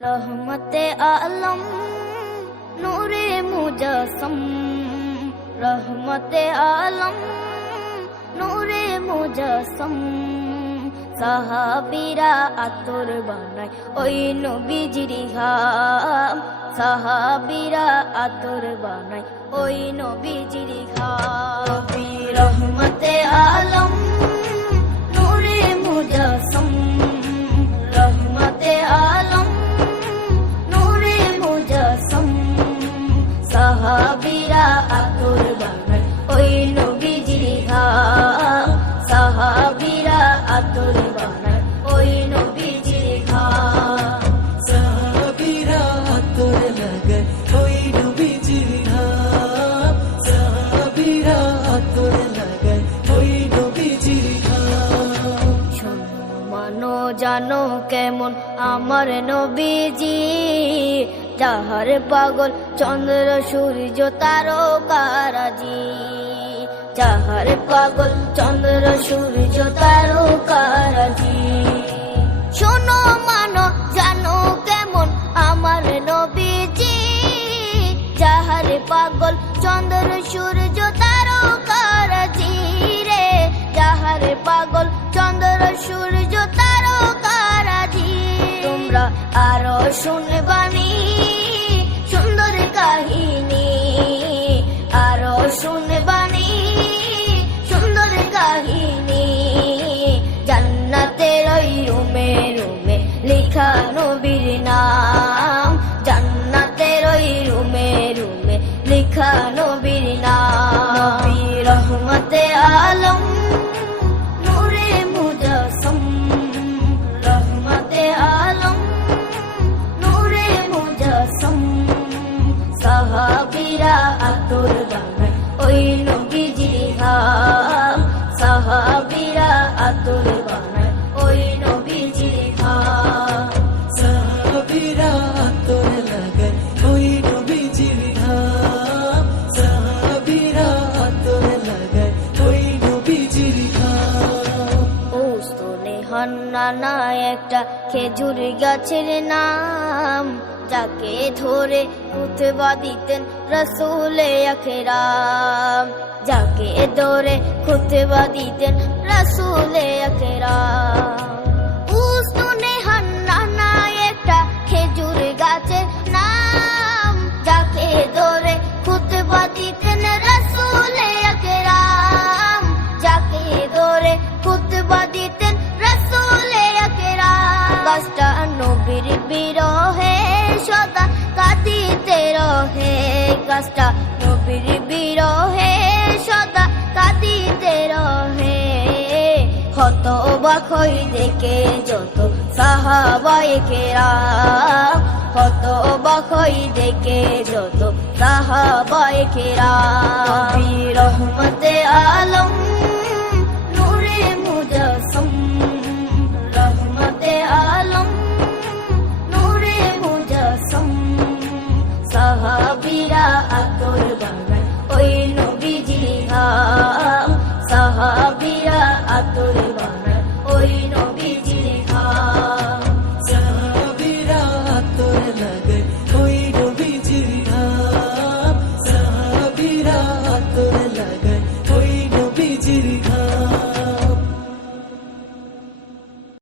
रहमते आलम नूरे मुजस्सम, रहमते आलम नूरे मुजस्सम। সাহাবীরা আতর বানায় ওই নবীজির ঘাম, সাহাবীরা আতর বানায় ওই নবীজির ঘাম। রহমতে আলম নূরে মুজস্সম, রহমতে আলম নূরে মুজস্সম। সাহাবীরা আতর বানায় ওই নবীজির ঘাম, সাহাবীরা আতর বানায় ওই নবীজির ঘাম। সাহাবীরা আতর লাগায় ওই নবীজির ঘাম, সাহাবীরা আতর লাগায় ওই নবীজির ঘাম। শোনো মানো জানো কেমন আমার নবীজি, যাহার পাগল চন্দ্র সূর্য তারকারাজি, যাহার পাগল চন্দ্র সূর্য তারকারাজি। শোনো মানো জানো কেমন আমার নবীজি, যাহার পাগল চন্দ্র সূর্য তারকারাজি রে, যাহার পাগল চন্দ্র সূর্য তারকারাজি। তোমরা আরো শুনবানি সুন্দর কাহিনী, আরো শুনবানি সুন্দর কাহিনী। জান্নাতের ওই রুমে রুমে লেখা নবীর নাম, জান্নাতের ওই রুমে রুমে লেখা নবীর নাম। নবী রহমতে আলম নূরে মুজস্সম, রহমতে আলম নূরে মুজস্সম। সাহাবীরা আতর বানায় ওই নবীজির ঘাম, সাহাবীরা আতর বানায় ওই নবীজির ঘাম। সাহাবীরা আতর লাগায় ওই নবীজির ঘাম, সাহাবীরা আতর লাগায় ওই নবীজির ঘাম। ওস্তনে হান্নানা একটা খেজুর গাছের নাম, যাকে ধরে খুতবা দিতেন রাসূলে আকরাম, যাকে ধরে খুতবা দিতেন রাসূলে আকরাম। উস্তনে হান্নানা একটা খেজুর গাছের নাম, যাকে ধরে খুতবা দিতেন রাসূলে আকরাম, যাকে ধরে খুতবা দিতেন রাসূলে আকরাম। গাছটা নবীর বিরহে সদা কাঁদিতে রহে, গাছটা নবীর বিরহে সদা কাঁদিতে রহে। হতবাক হয়ে দেখে যত সাহাবায়ে কেরাম, হতবাক হয়ে দেখে যত সাহাবায়ে কেরাম। নবী রহমতে আলম